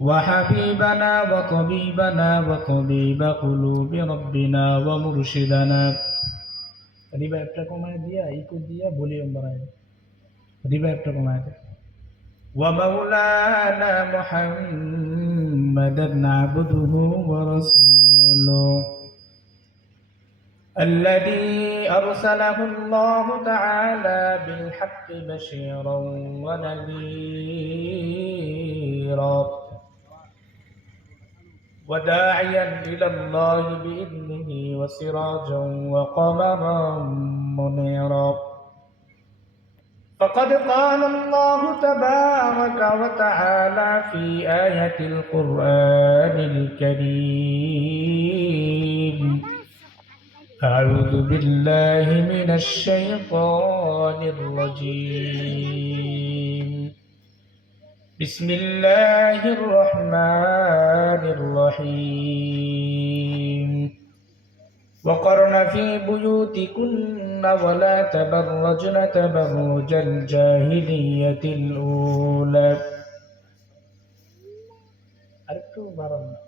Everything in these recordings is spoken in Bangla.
وحبيبنا وطبيبنا وطبيب قلوب ربنا ومرشدنا রিভাইভটা কমায় দিয়া ইকো দিয়া ভলিউম বাড়ায় রিভাইভটা কমায় দেয় ومولانا محمدا عبده ورسوله الذي أرسله الله تعالى بالحق بشيرا ونذيرا وداعيا إلى الله بإذنه وسراجا وقمرا منيرا. فقد قال الله تبارك وتعالى في آية القرآن الكريم. أعوذ بالله من الشيطان الرجيم. بسم الله الرحمن الرحيم وقرن في بيوتكن ولا تبرجن تبرج الجاهلية الأولى আরেকটু বাড়ান না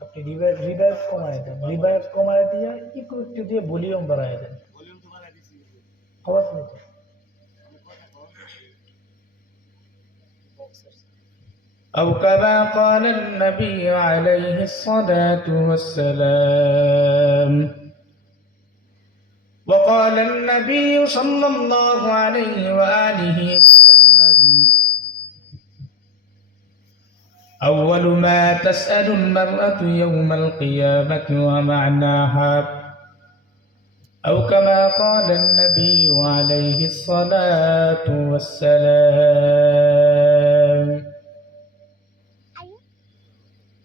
আপনি রিভাইভ রিভাইভ কমায় দেন রিভাইভ কমায় দিয়ে একটু একটু দিয়ে ভলিউম বাড়ায় দেন আওয়াজ নেই أو كما قال النبي عليه الصلاة والسلام. وقال النبي صلى الله عليه وآله وسلم أول ما تسأل المرأة يوم القيامة ومعناها أو كما قال النبي عليه الصلاة والسلام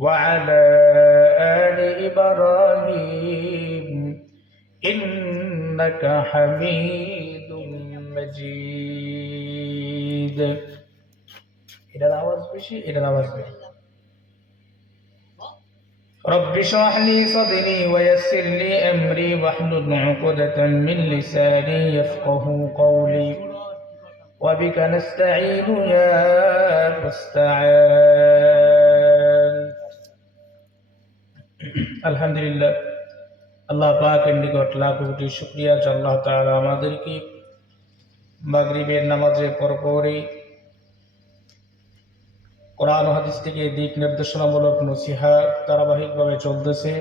وعلى آل إبراهيم إنك حميد مجيد. إلى العواز بشي إلى العواز بشي. رب اشرح لي صدري ويسر لي أمري واحلل عقدة من لساني يفقه قولي. وبك نستعين يا مستعان. আলহামদুলিল্লাহ, আল্লাহ পাকের নিকট লাখ কোটি শুক্রিয়া যে আল্লাহ তালা আমাদেরকে বাগরিবের নামাজে পরপরই কোরআন হাদিস থেকে দিক নির্দেশনামূলক নসিহা ধারাবাহিকভাবে চলতেছে।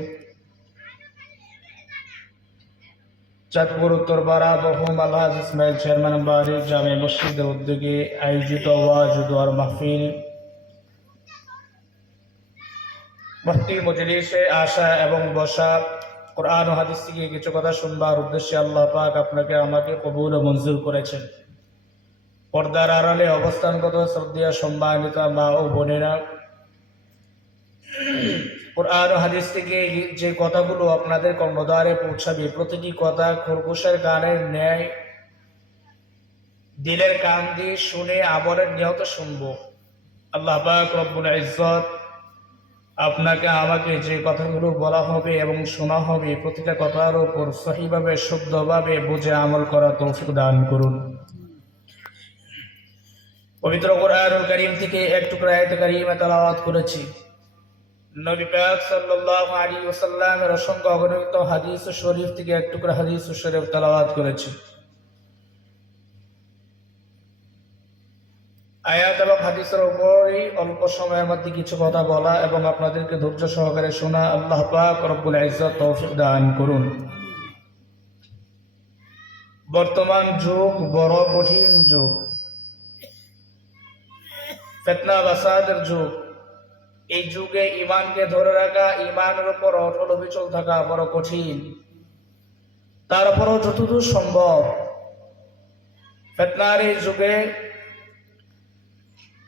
চাঁদপুর উত্তরপাড়া বহম আল্লাহ ইসমাইল চেয়ারম্যান বাড়ির জামে মসজিদের উদ্যোগে আয়োজিত ওয়াজ দোয়ার মাহফিল মুফতি মজলিসে আসা এবং বসা, কোরআন ও হাদিস থেকে কিছু কথা শুনবার উদ্দেশ্যে আল্লাহ পাক আপনাকে আমাকে কবুল ও মঞ্জুর করেছেন। পর্দার আড়ালে অবস্থানগত শ্রদ্ধা সম্মানিত মা ও বোনেরা, কোরআন হাদিস থেকে যে কথাগুলো আপনাদের কর্মদ্বারে পৌঁছাবে, প্রতিটি কথা খরগোশের গানের ন্যায়, দিলের কান দিয়ে শুনে আমলের নিয়ত শুনব। আল্লাহ রব্বুল ইজ্জত আপনাকে আমাকে যে কথাগুলো বলা হবে এবং শোনা হবে, প্রতিটা কথার উপর সহিভাবে, শুদ্ধভাবে বুঝে আমল করা তৌফিক দান করুন। পবিত্র কোরআনুল করিম থেকে এক টুকরা আয়াত কারিমে তেলাওয়াত করেছি। নবী পাক সাল্লাল্লাহু আলাইহি ওয়াসাল্লামের অসংখ্য অগণিত হাদিস শরীফ থেকে এক টুকরা হাদিস শরীফ তেলাওয়াত করেছি। আয়াত এবং হাদিসের উপরই অল্প সময়ের মধ্যে কিছু কথা বলা এবং আপনাদেরকে ধৈর্য সহকারে শোনা আল্লাহ পাক রব্বুল ইজ্জত তৌফিক দান করুন। বর্তমান যুগ বড় কঠিন যুগ। ফেতনা বাসাদের যুগ। এই যুগে ইমানকে ধরে রাখা ইমানের উপর অটল অবিচল থাকা বড় কঠিন। তারপরও যতদূর সম্ভব। ফেতনার এই যুগে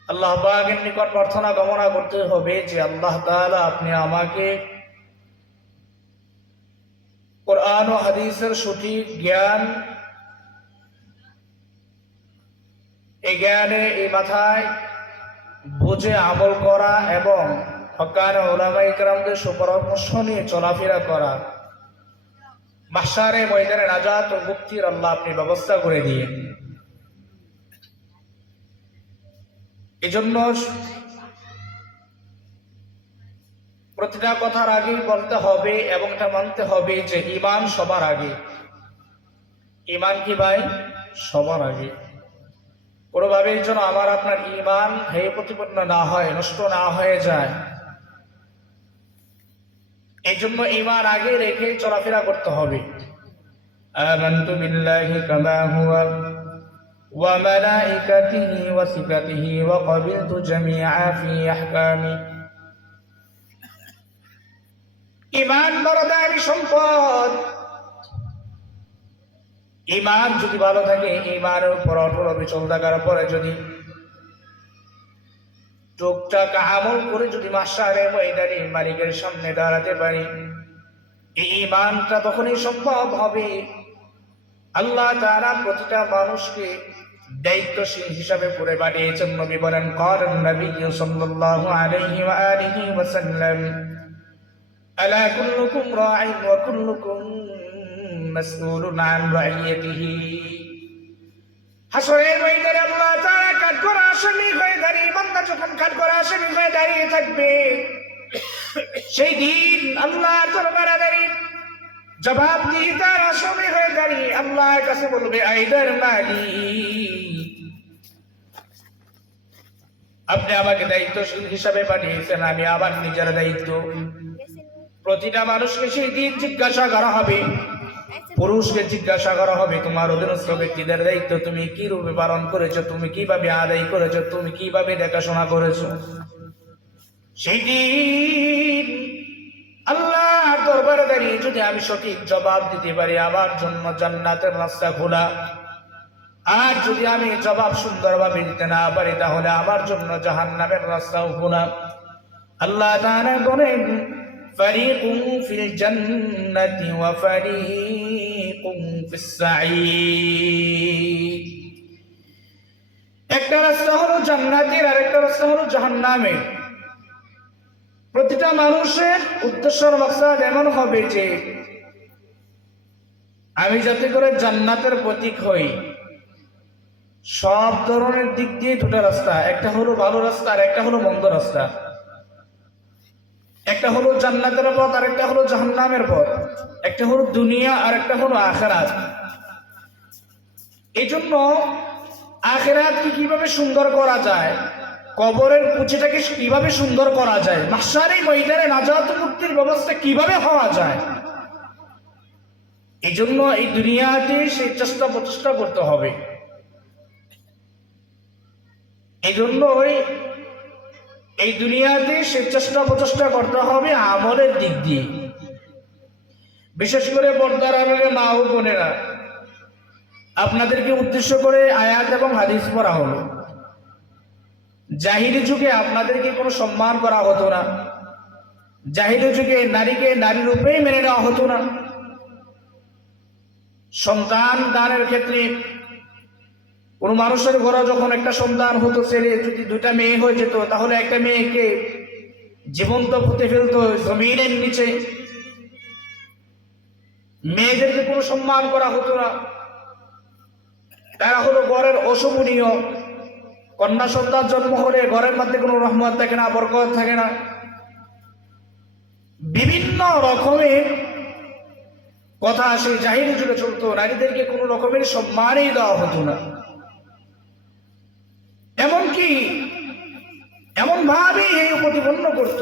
আল্লাহ পাকের নিকট প্রার্থনা কামনা করতে হবে যে আল্লাহ তাআলা আপনি আমাকে কোরআন ও হাদিসের সঠিক জ্ঞান এই জ্ঞানে এই মাথায় বুঝে আমল করা এবং হকান ওলামা ইকরামদের সুপরামর্শ নিয়ে চলাফেরা করা। মাসারে ময়দানে নাজাত ও মুক্তির আল্লাহ আপনি ব্যবস্থা করে দিয়ে এজন্য প্রতিটা কথার আগে বলতে হবে এবং এটা মানতে হবে যে ইমান সবার আগে ইমান কি ভাই সবার আগে কোনোভাবে যেন আমার আপনার ইমান হেয় প্রতিপন্ন না হয় নষ্ট না হয়ে যায় এই জন্য ইমান আগে রেখে চলাফেরা করতে হবে آمنت بالله كما هو وملائكته وصفته وقبلت جميعا في أحكامه ইমান বড়দারি সম্পদ ইমান যদি ভালো থাকে ইমানের উপর অটল অবিচল থাকার পরে যদি টুকটাক আমল করে যদি মাসারে ময়দানি মালিকের সামনে দাঁড়াতে পারি এই ইমানটা তখনই সম্ভব হবে আল্লাহ তারা প্রতিটা মানুষকে দায়িত্বশীল হিসাবে করে পাঠিয়েছেন নবী বলেন করেন নবী সাল্লাল্লাহু আলাইহি ওয়া আলিহি ওয়া সাল্লাম, আলা কুল্লুকুম রাঈন ওয়া কুল্লুকুম মাসউলুন আন রাইয়াতিহি। হাসরের ময়দানে আল্লাহ তাআলা কাঠ করা আসামি হয়ে দাঁড়িয়ে, বান্দা যখন কাঠ করা আসামি হয়ে দাঁড়িয়ে থাকবে, সেই দিন আল্লাহর দরবারে দাঁড়িয়ে জবাব দিয়ে তার আসামি হয়ে দাঁড়িয়ে আল্লাহর কাছে বলবে, আইদার মালিক আপনি আমাকে দায়িত্বশীল হিসাবে পাঠিয়েছেন, আমি আমার নিজের দায়িত্ব। প্রতিটা মানুষকে সেই দিন জিজ্ঞাসা করা হবে। পুরুষকে জিজ্ঞাসা করা হবে, তোমার অধীনস্থ ব্যক্তিদের দায়িত্ব তুমি কি রূপে পালন করেছ? তুমি কীভাবে আদায় করেছ? তুমি কীভাবে দেখাশোনা করেছ? সেই দিন আল্লাহ দরবারে দাঁড়িয়ে যদি আমি সঠিক জবাব দিতে পারি, আমার জন্য জান্নাতের রাস্তা খোলা। আর যদি আমি জবাব সুন্দরভাবে দিতে না পারি তাহলে আমার জন্য জাহান্নামের রাস্তাও খোলা আল্লাহ তাআলা বলেন فريق في الجنة وفريق في السعير একটা রাস্তা হলো জান্নাতের আর একটা রাস্তা হলো জাহান্নামের প্রতিটা মানুষের উদ্দেশ্যর মকসাদ এমন হবে যে আমি যাতে করে জান্নাতের প্রতীক হই সব ধরনের দিক দিয়ে দুটো রাস্তা, একটা হলো ভালো রাস্তা আর একটা হলো মন্দ রাস্তা। একটা হলো জান্নাতের পথ আর একটা হলো জাহান্নামের পথ। একটা হলো দুনিয়া আর একটা হলো আখেরাত। এই জন্য আখেরাতকে কীভাবে সুন্দর করা যায়, কবরের পুঁচিটাকে কীভাবে সুন্দর করা যায় মাসারি ময়দানে নাজাত মুক্তির ব্যবস্থা কীভাবে হওয়া যায় এই জন্য এই দুনিয়াতে সেই চেষ্টা প্রচেষ্টা করতে হবে। এই জন্যই এই দুনিয়াতে সে চেষ্টা প্রচেষ্টা করতে হবে আমলের দিক দিয়ে। বিশেষ করে পর্দার আড়ালে মা ও বোনেরা, আপনাদেরকে উদ্দেশ্য করে আয়াত এবং হাদিস পড়া হলো। জাহিরি যুগে আপনাদেরকে কোনো সম্মান করা হতো না। জাহিরি যুগে নারীকে নারী রূপেই মেনে নেওয়া হতো না। সন্তান দানের ক্ষেত্রে কোনো মানুষের ঘরে যখন একটা সন্তান হতো, ছেলে যদি দুইটা মেয়ে হয়ে যেত, তাহলে একটা মেয়েকে জীবন্ত পুঁতে ফেলতো জমিনের নিচে। মেয়েদেরকে কোনো সম্মান করা হতো না। তারা হলো ঘরের অশুভনীয়। কন্যা সন্তান জন্ম হলে ঘরের মধ্যে কোনো রহমত থাকে না, বরকত থাকে না। বিভিন্ন রকমের কথা সেই জাহিরি যুগে চলতো। নারীদেরকে কোনো রকমের সম্মানই দেওয়া হতো না। এমনকি এমন ভাবে এই প্রতিপন্ন করত,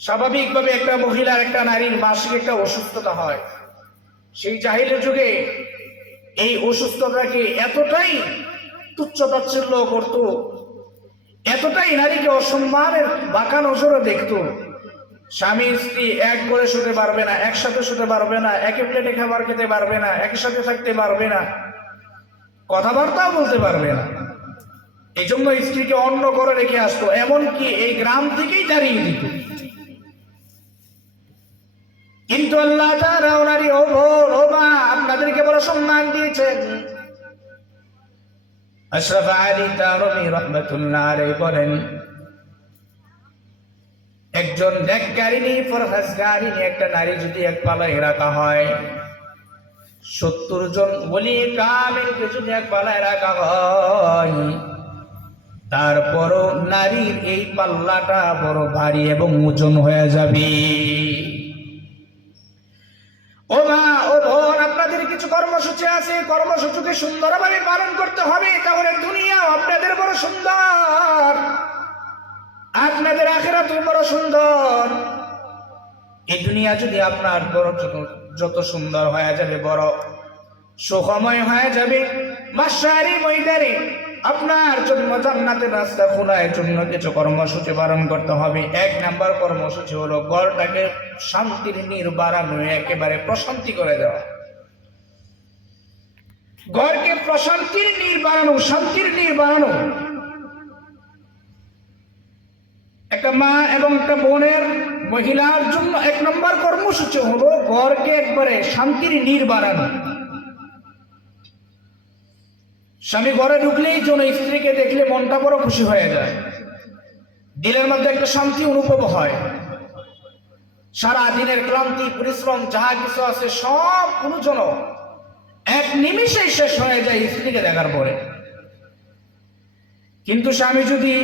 স্বাভাবিকভাবে একটা মহিলার একটা নারীর মাসিক একটা অসুস্থতা হয়। সেই জাহিরের যুগে এই অসুস্থতাকে এতটাই তুচ্ছ তাচ্ছিল্য করত, এতটাই নারীকে অসম্মানের বাঁকা নজরে দেখত, স্বামী স্ত্রী এক করে শুতে পারবে না, একসাথে শুতে পারবে না একই প্লেটে খাবার খেতে পারবে না, একসাথে থাকতে পারবে না, কথাবার্তাও বলতে পারবে না। এই জন্য স্ত্রীকে অন্য করে রেখে আসতো, এমনকি এই গ্রাম থেকেই দাঁড়িয়ে দিত। কিন্তু আল্লাহ তাআলা ওনারই, ও বোন ও মা, আপনাদেরকে বড় সম্মান দিয়েছেন। আশরাফ আলী তারমি রহমতুল্লাহ আলাইহি বলেন, একজন একটা নারী যদি এক পালায় রাখা হয়, সত্তর জন বলি কামেলকে যদি এক পালায় রাখা হয় তারপরও নারীর এই পাল্লাটা বড় ভারী এবং ওজন হয়ে যাবে। ও মা, ও বোন, আপনাদের কিছু কর্মসূচি আছে? কর্মসূচিকে সুন্দরভাবে পালন করতে হবে, তাহলে দুনিয়াও আপনাদের বড় সুন্দর। আপনাদের আখেরাত বড় সুন্দর। এই দুনিয়া যদি আপনার বড় যত- যত সুন্দর হয়ে যাবে, বড় সুখময় হয়ে যাবে। মাসারি ময়দানে আপনার জন্য জান্নাতের রাস্তা খোলার জন্য কিছু কর্মসূচি পালন করতে হবে। এক নাম্বার কর্মসূচি হলো গড়টাকে শান্তির নির্বাড়ান হয়ে একেবারে প্রশান্তি করে দেওয়া। ঘরকে প্রশান্তির নীর বানানো শান্তির নীর বানানো একটা মা এবং একটা বোনের মহিলার জন্য এক নম্বর কর্মসূচি হলো ঘরকে একবারে শান্তির নীর বানানো স্বামী ঘরে ঢুকলেই যেন স্ত্রীকে দেখলে মনটা বড় খুশি হয়ে যায়। দিলের মধ্যে একটা শান্তি অনুভব হয়। সারা দিনের ক্লান্তি, পরিশ্রম যাহা কিছু আছে, সব জন এক নিমিষেই শেষ হয়ে যায় স্ত্রীকে দেখার পরে। কিন্তু স্বামী যদি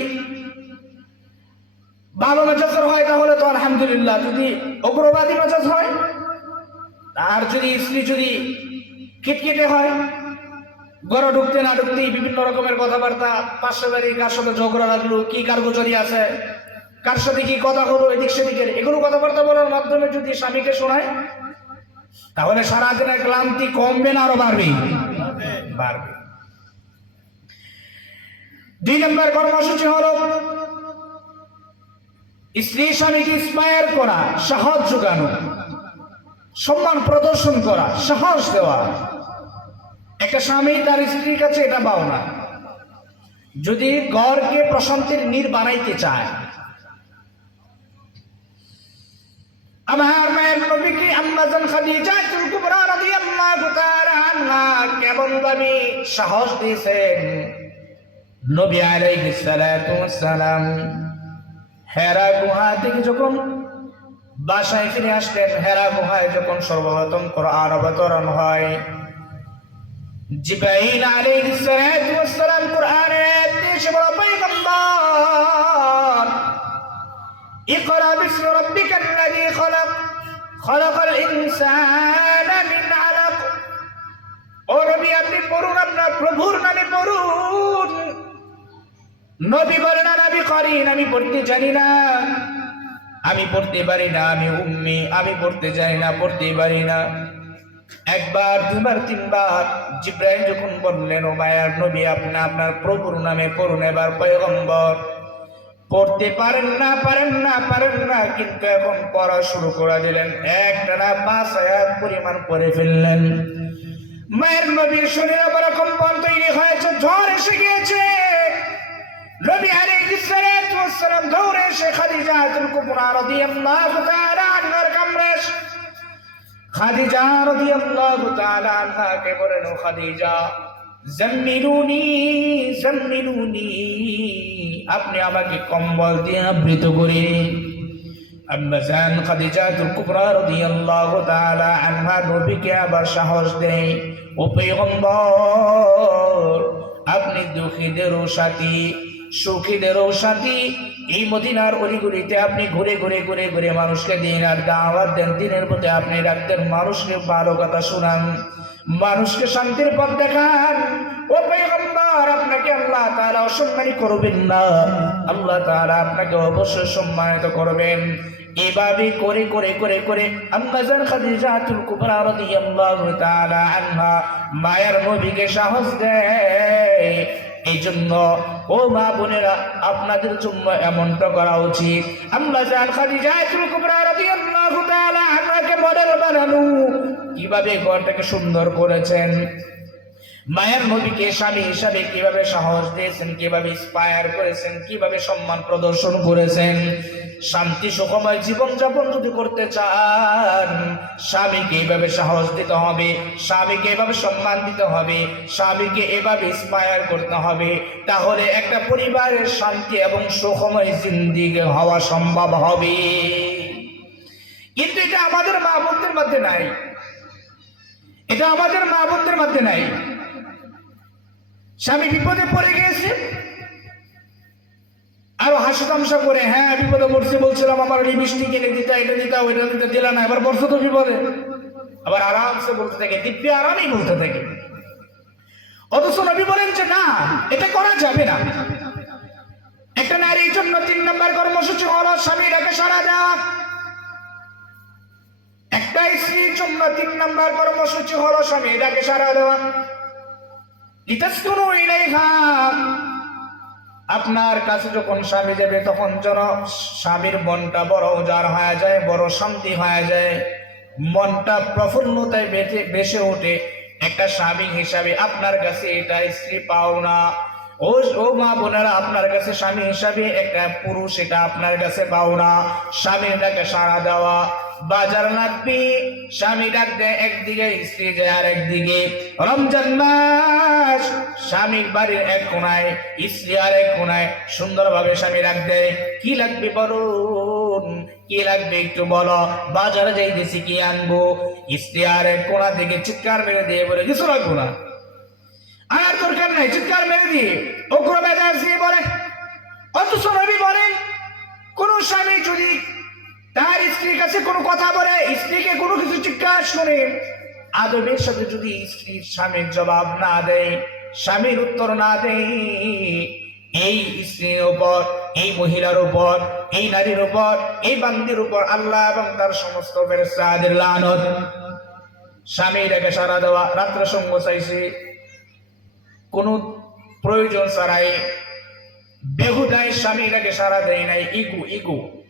ভালো মেজাজের হয়, তাহলে তো আলহামদুলিল্লাহ, যদি অগ্রবাদী মেজাজ হয়, আর যদি স্ত্রী যদি খিটখিটে হয় গড় ঢুকতে না ঢুকতেই বিভিন্ন রকমের কথাবার্তা পাশে বাড়ি কার সাথে ঝগড়া লাগল, কি কারগুজরি আছে, কার সাথে কি কথা হলো, এদিক সেদিকের এগুলো কথাবার্তা বলার মাধ্যমে যদি স্বামীকে শোনায়, তাহলে সারাদিনের ক্লান্তি কমবে না আরও বাড়বে। বাড়বে। দুই নম্বর কর্মসূচি হলো স্ত্রী স্বামীকে ইন্সপায়ার করা, সাহস যোগানো, সম্মান প্রদর্শন করা, সাহস দেওয়া। একটা স্বামী তার স্ত্রীর কাছে এটা পাও না যদি গড়কে প্রশান্তির নীর বানাইতে চায়, আমার মায়ের নবীকে আম্মাজান খাদিজা তুল কুবরা রাদিয়াল্লাহু তাআলা আনহা কেমন ভাবে সাহস দিয়েছেন। নবী আলাইহিস সালাতু ওয়াস সালাম হেরা গুহা থেকে যখন বাসায় ফিরে আসলেন, হেরা গুহায় যখন সর্বপ্রথম কোরআন অবতরণ হয় জিবাইল আলাইহিস সালাতু ওয়াস সালাম কোরআনের আয়াত বড় পয়গম্বর, ইকরা বিসমি রাব্বিকাল লাযী খলাক, খলাকাল ইনসানা মিন আলাক। ও নবী, আপনি পড়ুন আপনার প্রভুর নামে পড়ুন। নবী বলেন নবী করিন আমি পড়তে জানি না। আমি পড়তে পারি না, আমি উম্মি, আমি পড়তে জানি না, পড়তে পারি না। একবার দুবার তিনবার জিব্রাইল যখন বললেন, ও মায়ার নবী, আপনি আপনার প্রভুর নামে পড়ুন এবার পয়গম্বর। পড়তে পারেন না পারেন না পারেন না, কিন্তু এখন পড়া শুরু করে দিলেন। একটা না পাঁচ আয়াত পরিমাণ পড়ে ফেললেন। মায়ের নবীর শরীর আবার কম্পন তৈরি হয়েছে, ঝড় এসে গিয়েছে। নবী আলাইহিস সালাতু ওয়াস সালাম দৌড়ে এসে খাদিজাতুল কুবরা রাদিয়াল্লাহু তাআলা কামরে খাদিজা রাদিয়াল্লাহু তাআলা আনহাকে বলেন খাদিজা, জাম্মিলুনি জাম্মিলুনি, আপনি আমাকে কম্বল দিয়ে আবৃত করে আম্মাজান খাদিজাতুল কুবরা রাদিয়াল্লাহু তাআলা আনহা নবীকে আবার সাহস দেয়, ও পয়গম্বর, আপনি দুঃখীদেরও সাথী সুখীদেরও সাথী এই মদিনার অলিগুলিতে আপনি ঘুরে ঘুরে ঘুরে ঘুরে মানুষকে দিন আর দাওয়াত দেন। দিনের পথে আপনি রাখতেন মানুষকে ভালো কথা শোনান। মানুষকে শান্তির পথ দেখান। ও পয়গম্বর, আপনাকে আল্লাহ তাআলা অসম্মানী করবেন না। আল্লাহ তাআলা আপনাকে অবশ্যই সম্মানিত করবেন। এভাবে করে করে করে করে আম্মাজান খাদিজাতুল কুবরা রাদিয়াল্লাহু তাআলা আনহা মায়ের নবীকে সাহস দেয়। এই জন্য ও মা বোনেরা, আপনাদের জন্য এমনটা করা উচিত। আমরা জান খাদিজাতুল কুবরা রাদিয়াল্লাহু তাআলা আনহাকে মডেল বানানো কীভাবে ঘরটাকে সুন্দর করেছেন? মায়ের নবীকে স্বামী হিসাবে কীভাবে সাহস দিয়েছেন, কীভাবে ইন্সপায়ার করেছেন, কীভাবে সম্মান প্রদর্শন করেছেন, শান্তি সুখময় জীবন যাপন যদি করতে চান, স্বামীকে এভাবে সাহস দিতে হবে, স্বামীকে এভাবে সম্মান দিতে হবে, স্বামীকে এভাবে ইন্সপায়ার করতে হবে, তাহলে একটা পরিবারের শান্তি এবং সুখময় জিন্দিগি হওয়া সম্ভব হবে। কিন্তু এটা আমাদের মা বোনদের মধ্যে নাই। এটা আমাদের মা বোনদের মধ্যে নাই। স্বামী বিপদে পড়ে গিয়েছে। আরও হাসি তামসা করে হ্যাঁ বিপদে পড়ছে, বলছিলাম, আমার লিপস্টিক কিনে দিতা, এটা দিতা ওইটা দিতে দিলা না, এবার বলছো তো বিপদে। আবার আরামসে বলতে থাকে, দিব্যে আরামেই বলতে থাকে। অথচ নবী বলেন যে, না, এটা করা যাবে না। একটা নারীর জন্য তিন নম্বর কর্মসূচি হলো স্বামীরাকে সারা দেওয়া। একটা স্ত্রীর জন্য তিন নম্বর কর্মসূচি হলো স্বামীরাকে সারা দেওয়া। আপনার কাছে যখন স্বামী যাবে, তখন যেন স্বামীর মনটা বড় উজাড় হয়ে যায়, বড় শান্তি হয়ে যায়। মনটা প্রফুল্লতায় বেঁচে বেসে ওঠে। একটা স্বামী হিসাবে আপনার কাছে এটা স্ত্রী পাও না ও ও মা বোনেরা, আপনার কাছে স্বামী হিসাবে একটা পুরুষ এটা আপনার কাছে পাও না স্বামীটাকে সাড়া দেওয়া। বাজার লাগবে স্বামী ডাক দেয় একদিকে, স্ত্রী যায় আর একদিকে রমজান মাস, স্বামীর বাড়ির এক কোনায়, স্ত্রী আর এক কোনায় সুন্দরভাবে স্বামী দেয় কি লাগবে বলুন? কি লাগবে একটু বলো। বাজারে যাইতেছি, কি আনব? স্ত্রী আর এক কোনা থেকে চিৎকার মেরে দিয়ে বলে কিছু লাগবো না আর দরকার নাই, চিৎকার মেরে দিয়ে। মেজাজ দিয়ে বলে, অথচ নবী বলেন, কোন স্বামী যদি তার স্ত্রীর কাছে কোনো কথা বলে, স্ত্রীকে কোনো কিছু জিজ্ঞাসা করে। আদবের সাথে যদি স্ত্রীর স্বামীর জবাব না দেয়, স্বামীর উত্তর না দেয়, এই স্ত্রীর উপর, এই মহিলার উপর, এই নারীর উপর, এই বান্দির উপর আল্লাহ এবং তার সমস্ত ফেরেস্তাদের লানত। স্বামীটাকে সারা দেওয়া রাত্র সঙ্গ চাইছে। কোনো প্রয়োজন ছাড়াই বেহুদায় স্বামীটাকে সারা দেয় নাই। ইগু ইগু।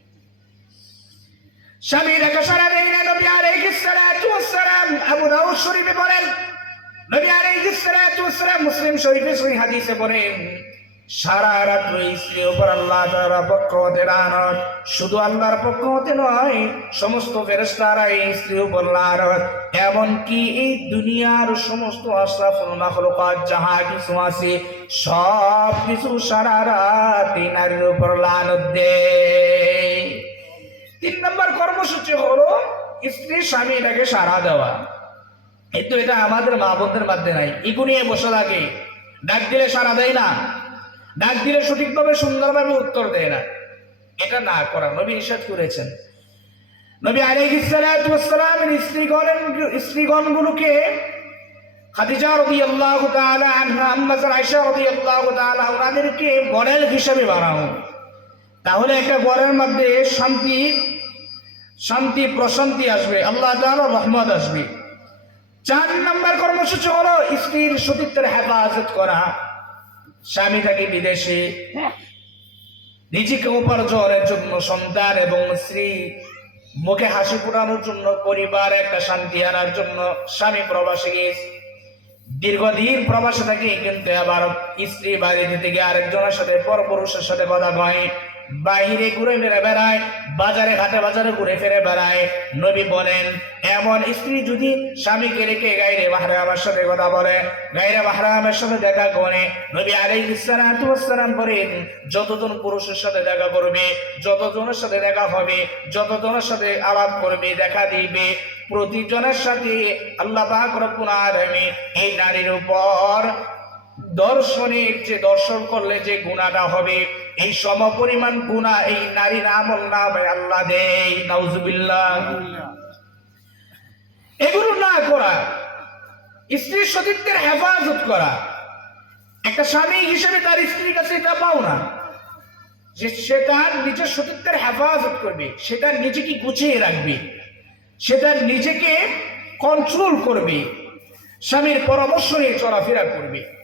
স্বামীটাকে সারা দেয় না, নবী আলাইহিস সালাতু ওয়াসসালাম। আবু দাউদ শরীফে বলেন, নবী আলাইহিস সালাতু ওয়াসসালাম মুসলিম শরীফে সহিহ হাদিসে বলেন, সারা রাত্র স্ত্রী উপর আল্লাহ তাআলার পক্ষ হতে লানত। শুধু আল্লাহর পক্ষ হতে নয়, সমস্ত ফেরেশতারা এই স্ত্রী উপর লানত। এমনকি এই দুনিয়ার সমস্ত আশরাফুল মাখলুকাত, যাহা কিছু আছে সব কিছু সারা রাত এই নারীর উপর লানত দেয়। তিন নম্বর কর্মসূচি হলো স্ত্রী স্বামী এটাকে সারা দেওয়া। কিন্তু এটা আমাদের মা বোনদের মধ্যে নাই। ইগু নিয়ে বসে থাকে ডাক দিলে সারা দেয় না। ডাক দিলে সঠিকভাবে, সুন্দরভাবে উত্তর দেয় না। এটা না করা। নবী নিষেধ করেছেন। নবী ওয়াসসালামের স্ত্রীগণ স্ত্রীগণগুলোকে খাদিজা আনহা, আম্মা আয়েশা রাদিয়াল্লাহু তাআলা ওনাদেরকে মডেল হিসেবে বানানো তাহলে একটা ঘরের মধ্যে শান্তি শান্তি, প্রশান্তি আসবে, আল্লাহ তাআলা রহমত আসবে। চার নম্বর কর্মসূচি হলো স্ত্রীর সতীত্বের হেফাজত করা। স্বামী থাকে বিদেশে নিজেকে উপার্জনের জন্য সন্তান এবং স্ত্রী মুখে হাসি ফোটানোর জন্য, পরিবার একটা শান্তি আনার জন্য স্বামী প্রবাসে গিয়েছে। দীর্ঘদিন প্রবাসে থাকে, কিন্তু আবার স্ত্রী বাড়িতে থেকে আরেকজনের সাথে পরপুরুষের সাথে কথা কয় বাহিরে ঘুরে ফিরে বেড়ায়, বাজারে ঘাটে বাজারে ঘুরে ফিরে বেড়ায়। নবী বলেন, এমন স্ত্রী যদি স্বামীকে রেখে গাইরে বাহরে আমার সাথে কথা বলে গাইরে বাহরে আমার সাথে দেখা করে, নবী ওয়াস করেন যতজন পুরুষের সাথে দেখা করবে, যতজনের সাথে দেখা হবে, যতজনের সাথে আলাপ করবে, দেখা দিবে, প্রতিজনের সাথে আল্লাহ পাক রব্বুল এই নারীর উপর দর্শনের যে, দর্শন করলে যে গুণাটা হবে এই সমপরিমাণ গুণা এই নারীর আমল নামে আল্লাহ দেয় নাউজুবিল্লাহ। এগুলো না করা, স্ত্রীর সতীত্বের হেফাজত করা। একটা স্বামী হিসেবে তার স্ত্রীর কাছে এটা পাও না। যে সে তার নিজের সতীত্বের হেফাজত করবে সেটা নিজেকে গুছিয়ে রাখবে সেটা নিজেকে কন্ট্রোল করবে, স্বামীর পরামর্শ নিয়ে চলাফেরা করবে।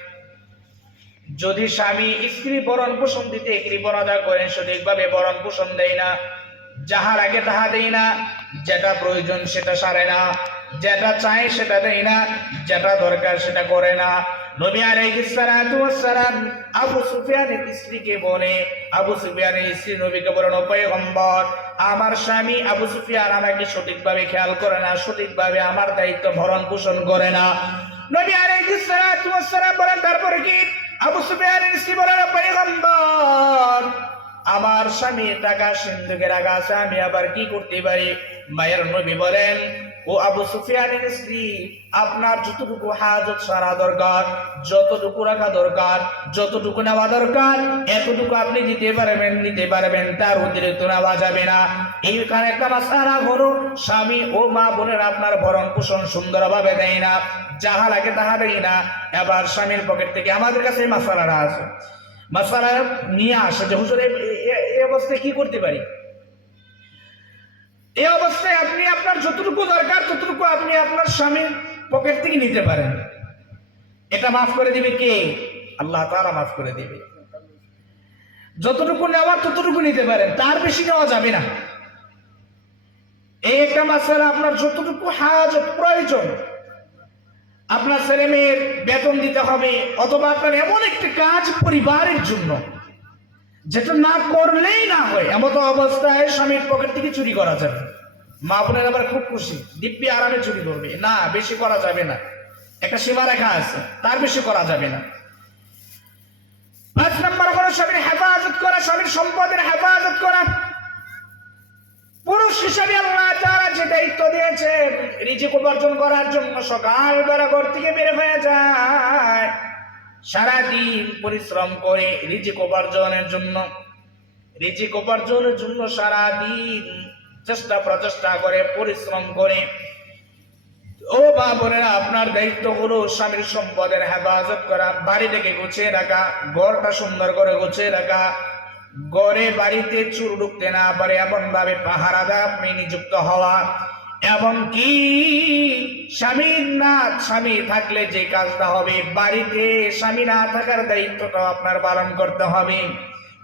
যদি স্বামী স্ত্রী ভরণ পোষণ দিতে কৃপণতা করেন সঠিকভাবে ভরণ পোষণ দেয় না। যাহার আগে তাহা দেই না, যেটা প্রয়োজন সেটা সারে না। যেটা চায় সেটা দেয় না, যেটা দরকার সেটা করে না। নবী আলাইহিস সালাতু ওয়াস সালাম আবু সুফিয়ানের স্ত্রীকে বলে, আবু সুফিয়ানের স্ত্রী নবীকে বলেন পয়গম্বর, আমার স্বামী আবু সুফিয়ান আমাকে সঠিকভাবে খেয়াল করে না সঠিকভাবে আমার দায়িত্ব ভরণ পোষণ করে না। নবী আলাইহিস সালাতু ওয়াস সালাম বলেন, তারপরে কি? আবু সুফিয়ানের স্ত্রী বলেন পয়গম্বর, আমার স্বামী টাকা সিন্ধুকে রাখা আছে, আমি আবার কি করতে পারি? মায়ের নবী বলেন, ও আবু সুফিয়ানের স্ত্রী, আপনার যতটুকু হাজত সারা দরকার, যতটুকু রাখা দরকার, যতটুকু নেওয়া দরকার, এতটুকু আপনি দিতে পারবেন, নিতে পারবেন, তার অতিরিক্ত নেওয়া যাবে না। এইখানে একটা সারা ঘর স্বামী ও মা বোনের আপনার ভরণ পোষণ সুন্দরভাবে দেয় না। যাহা লাগে তাহা দেয় না। এবার স্বামীর পকেট থেকে আমাদের কাছে এই মাসালাটা আছে। মাসালা নিয়ে আসে যে, হুজুর এই- অবস্থায় কি করতে পারি? এই অবস্থায় আপনি আপনার যতটুকু দরকার, ততটুকু আপনি আপনার স্বামীর পকেট থেকে নিতে পারেন। এটা মাফ করে দিবে কে? আল্লাহ তাআলা মাফ করে দিবে। যতটুকু নেওয়ার ততটুকু নিতে পারেন, তার বেশি নেওয়া যাবে না। এই একটা মাসালা আপনার যতটুকু হাজত প্রয়োজন আপনার ছেলে মেয়ের বেতন দিতে হবে, অথবা আপনার এমন একটি কাজ পরিবারের জন্য, যেটা না করলেই না হয়, এমত অবস্থায় স্বামীর পকেট থেকে চুরি করা যাবে। মা বোনের আবার খুব খুশি, দিব্যি আরামে চুরি করবে। না, বেশি করা যাবে না। একটা সীমা রেখা আছে, তার বেশি করা যাবে না। পাঁচ নম্বর হলো স্বামীর হেফাজত করা, স্বামীর সম্পদের হেফাজত করা। পুরুষ হিসাবে আল্লাহ তারা যে দায়িত্ব দিয়েছে রিজিক উপার্জন করার জন্য সকালবেলা ঘর থেকে বের হয়ে যায়। সারাদিন পরিশ্রম করে রিজিক উপার্জনের জন্য, রিজিক উপার্জনের জন্য সারাদিন চেষ্টা প্রচেষ্টা করে, পরিশ্রম করে। ও বা বোনেরা, আপনার দায়িত্ব হলো স্বামীর সম্পদের হেফাজত করা, বাড়ি থেকে গুছিয়ে রাখা, ঘরটা সুন্দর করে গুছিয়ে রাখা গড়ে বাড়িতে চুর ঢুকতে না পারে এমন ভাবে পাহারাদা আপনি নিযুক্ত হওয়া। এবং কি স্বামীর না স্বামী থাকলে যে কাজটা হবে, বাড়িতে স্বামী না থাকার দায়িত্বটাও আপনার পালন করতে হবে।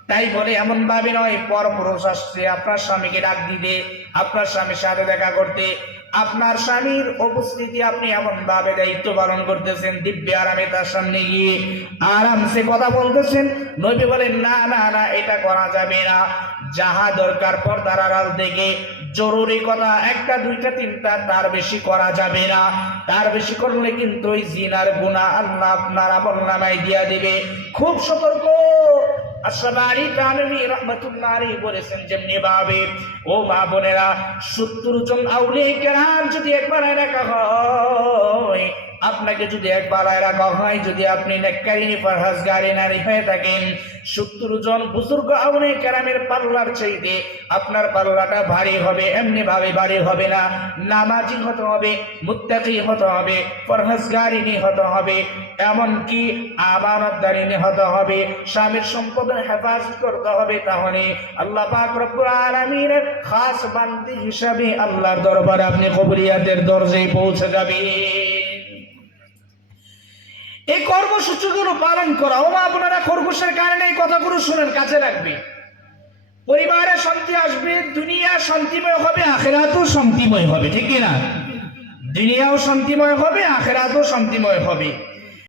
তাই বলে এমন ভাবে নয় পর পুরুষ আসছে, আপনার স্বামীকে ডাক দিতে আপনার স্বামীর সাথে দেখা করতে। আপনার স্বামীর উপস্থিতি আপনি এমন ভাবে দায়িত্ব পালন করতেছেন, দিব্য আরামে তার সামনে গিয়ে আরামসে কথা বলতেছেন। নবী বলেন, না না না, এটা করা যাবে না। যাহা দরকার পর্দার আড়াল থেকে জরুরি কথা একটা, দুইটা, তিনটা, তার বেশি করা যাবে না। তার বেশি করলে কিন্তু ওই জিনার গুণা আল্লাহ আপনার আমল নামায় দিয়া দিবে। খুব সতর্ক। বলেছেন যেমনি ভাবে, ও মা বোনেরা 70 জন আউলিয়া কেরাম যদি একবার আপনাকে যদি এক বালায় রাখা হয়, যদি আপনি নারী হয়ে থাকেন, সত্তর জন বুজুর্গ আউনে কেরামের পাল্লার চাইতে আপনার পাল্লাটা ভারী হবে, এমনি ভাবে ভারী হবে না। নামাজি হতে হবে, মুত্তাকি হতে হবে, ফরহাজগারিনী হতে হবে এমনকি আমানতদারিনী হতে হবে, স্বামীর সম্পদের হেফাজত করতে হবে, তাহলে আল্লাহ পাক রব্বুল আলামিনের খাস বান্দি হিসাবে আল্লাহর দরবারে আপনি কবুলিয়াতের দরজায় পৌঁছে যাবেন। এই কর্মসূচিগুলো পালন করা ও মা আপনারা খরগোশের কারণে এই কথাগুলো শুনেন কাছে রাখবে পরিবারে শান্তি আসবে, দুনিয়া শান্তিময় হবে, আখেরাতও শান্তিময় হবে, ঠিক কি না? দুনিয়াও শান্তিময় হবে, আখেরাতও শান্তিময় হবে।